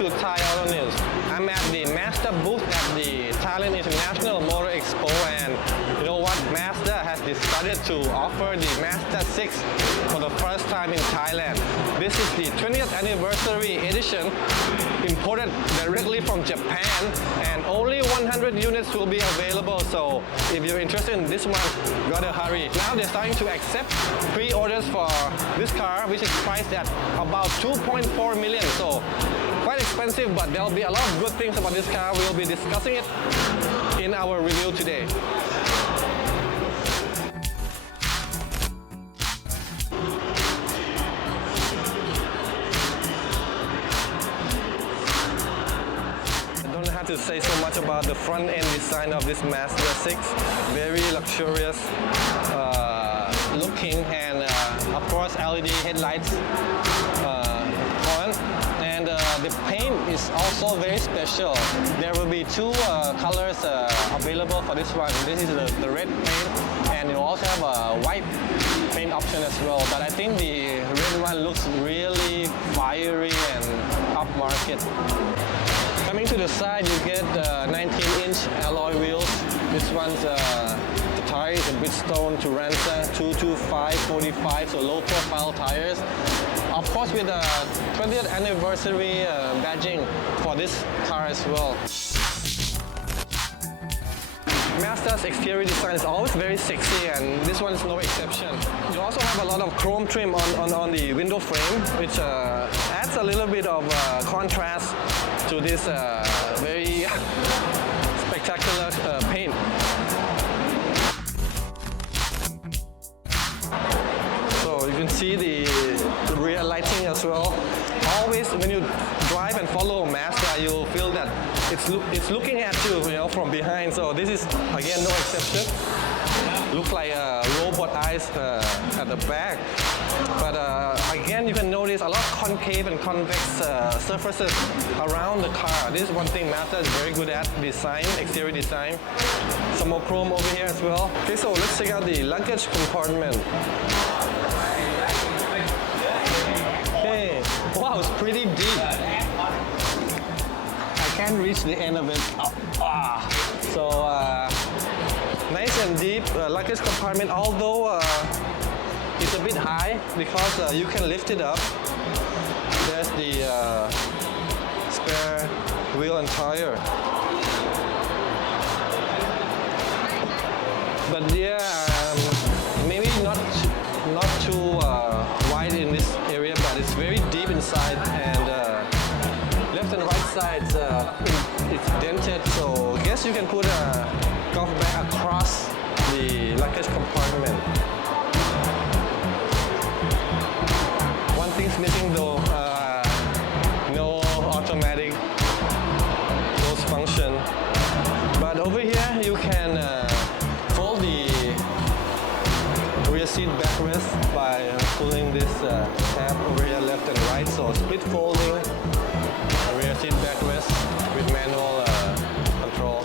to Thai Auto News. I'm at the Mazda booth at the Thailand International Motor Expo, and you know what? Mazda has decided to offer the Mazda6 for the first time in Thailand. This is the 20th anniversary edition, imported directly from Japan, and only 100 units will be available. So if you're interested in this one, gotta hurry. Now they're starting to accept pre-orders for this car, which is priced at about 2.4 million. So quite expensive, but there'll be a lot of good things about this car. We'll be discussing it in our review today. I don't have to say so much about the front end design of this Mazda 6. Very luxurious looking, and of course LED headlights on, and the paint is also very special. There will be two colors available for this one. This is the red paint, and you also have a white paint option as well, but I think the red one looks really fiery and upmarket. Coming to the side, you get 19-inch alloy wheels. This one's the tire is a Bridgestone Turanza 225/45, so low profile tires. Of course, with the 20th anniversary badging for this car as well. Mazda's exterior design is always very sexy, and this one is no exception. You also have a lot of chrome trim on the window frame, which adds a little bit of contrast to this very spectacular paint. So you can see the rear lighting as well. Always when you drive and follow Mazda, you'll feel that it's looking at you, from behind. So this is again no exception. Looks like robot eyes at the back. But again, you can notice a lot of concave and convex surfaces around the car. This is one thing Mazda is very good at: design, exterior design. Some more chrome over here as well. Okay, so let's check out the luggage compartment. Hey, wow, it's pretty deep. I can't reach the end of it. So nice and deep luggage compartment, although it's a bit high because you can lift it up. There's the spare wheel and tire. But yeah, maybe not too wide in this area, but it's very deep inside, and left and right sides it's dented, so I guess you can put a golf bag across the luggage compartment. One thing's missing though, no automatic close function. But over here you can fold the rear seat backrest by pulling this tab over here left and right. So split folding rear seat backrest with manual control.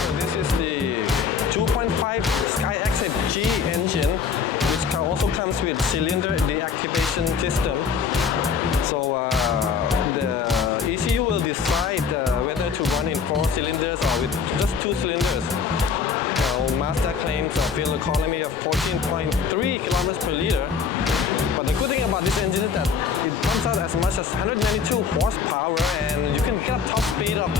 So this is the 2.5 Skyactiv G engine, which also comes with cylinder deactivation system. So the ECU will decide whether to run in 4 cylinders or with just 2 cylinders. Mazda claims a fuel economy of 14.3 kilometers per liter. But the good thing about this engine is that it pumps out as much as 192 horsepower, and you can get a top speed of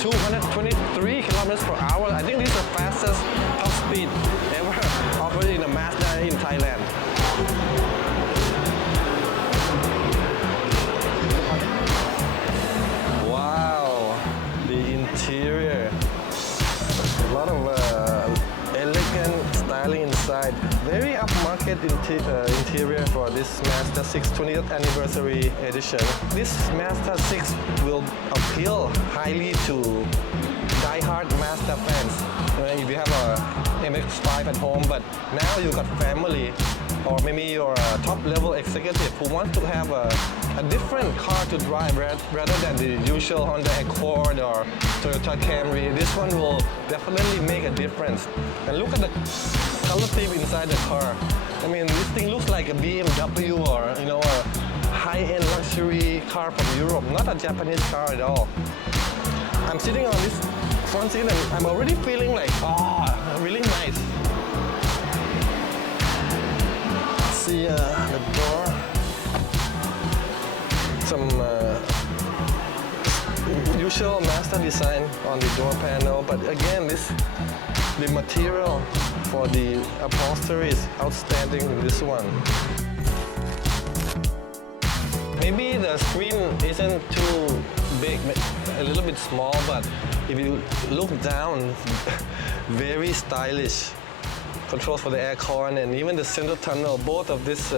223 kilometers per hour. I think this is the fastest top speed ever offered in a Mazda in Thailand. Wow, the interior. A lot of elegant styling inside. Very upmarket interior for this Mazda 6 20th anniversary edition. This Mazda 6 will appeal highly to die-hard Mazda fans. If you have a MX-5 at home, but now you got family, or maybe you're a top-level executive who wants to have a different car to drive rather than the usual Honda Accord or Toyota Camry. This one will definitely make a difference. And look at the color theme inside the car. I mean, this thing looks like a BMW or, you know, a high-end luxury car from Europe, not a Japanese car at all. I'm sitting on this front seat and I'm already feeling like, really nice. See the door, some usual Mazda design on the door panel, but again, the material for the upholstery is outstanding in this one. Maybe the screen isn't too big, a little bit small, but if you look down, very stylish. Controls for the aircon and even the center tunnel, both of this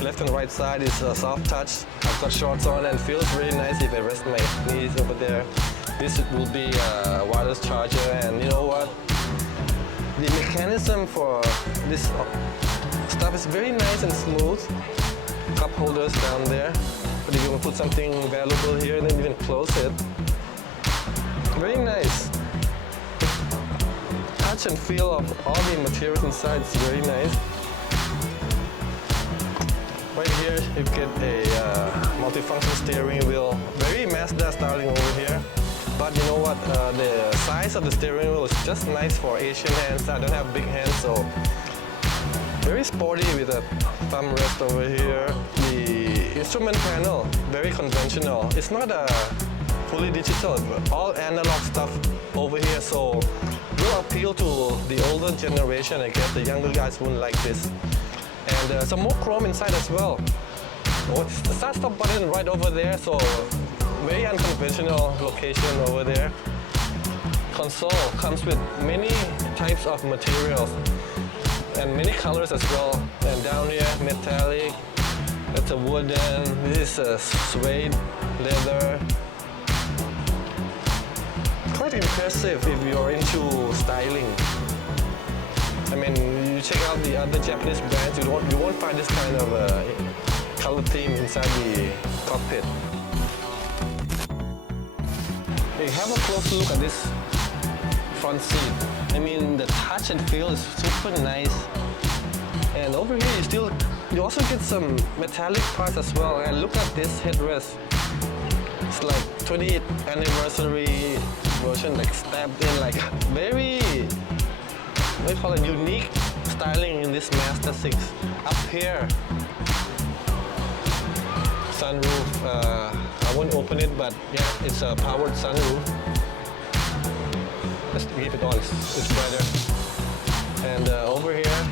left and right side is soft touch. I've got shorts on and feels really nice if I rest my knees over there. This will be a wireless charger, and you know what? The mechanism for this stuff is very nice and smooth. Cup holders down there, but if you want to put something valuable here, then you can close it. Very nice. Touch and feel of all the materials inside is very nice. Right here you get a multifunction steering wheel, very Mazda styling over here. But you know what, the size of the steering wheel is just nice for Asian hands. I don't have big hands, so very sporty with a thumb rest over here. The instrument panel, very conventional. It's not a fully digital, all analog stuff over here, so will appeal to the older generation. I guess the younger guys wouldn't like this. And some more chrome inside as well. Oh, the start-stop button right over there, so very unconventional location over there. Console comes with many types of materials and many colors as well. And down here, metallic, that's a wooden, this is a suede, leather. Quite impressive if you're into styling. I mean, you check out the other Japanese brands, you won't find this kind of color theme inside the cockpit. Hey, have a close look at this front seat. I mean, the touch and feel is super nice. And over here, you also get some metallic parts as well. And look at this headrest. It's like 20th anniversary version, like stamped in, like very, what do you call it, unique styling in this Mazda 6. Up here, sunroof. I won't open it, but yeah, it's a powered sunroof. Let's keep it on, it's brighter. And over here,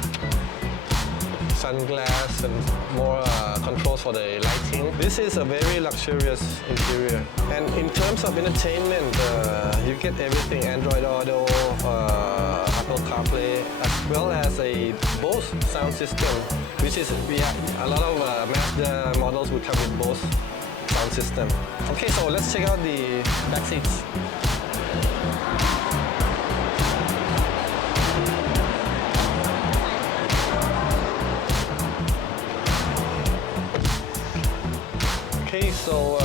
sunglass and more controls for the lighting. This is a very luxurious interior. And in terms of entertainment, you get everything: Android Auto, Apple CarPlay, as well as a Bose sound system, which is, a lot of Mazda models will come with Bose sound system. Okay, so let's check out the back seats. Okay, so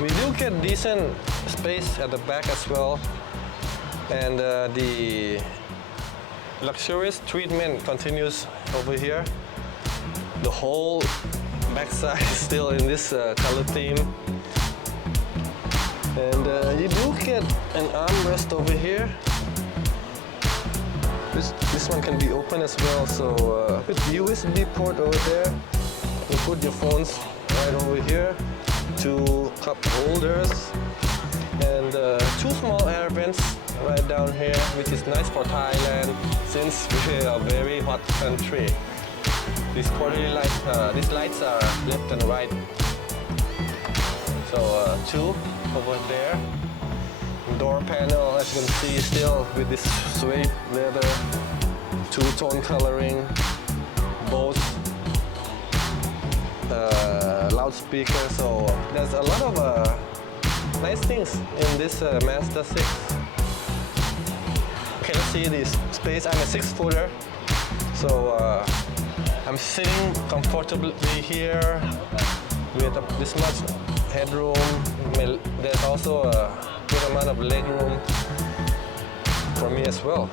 we do get decent space at the back as well, and the luxurious treatment continues over here. The whole backside is still in this color theme, and you do get an armrest over here. This one can be open as well, so with USB port over there, you put your phones right over here, 2 cup holders, and 2 small air vents right down here, which is nice for Thailand since we're a very hot country. These quarterly lights, these lights are left and right. So 2 over there. Door panel, as you can see, still with this suede leather, 2-tone coloring, Bose loudspeaker. So there's a lot of nice things in this Mazda 6. Okay, let's see this space. I'm a 6-footer, So I'm sitting comfortably here with this much headroom. There's also a good amount of leg room for me as well.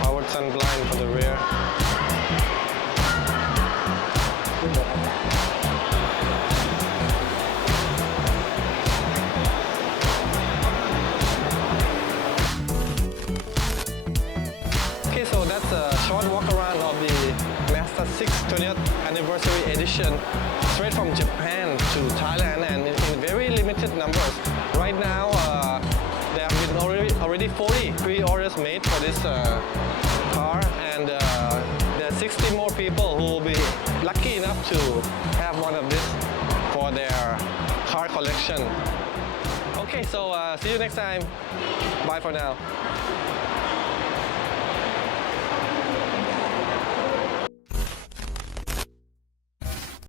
Powered sun blind for the rear. Okay, so that's a short walk around of the Mazda 6 20th anniversary edition, straight from Japan to Thailand, and in very limited numbers. Right now, there have been already 40 pre-orders made for this car, and there are 60 more people who will be lucky enough to have one of this for their car collection. Okay, so see you next time. Bye for now.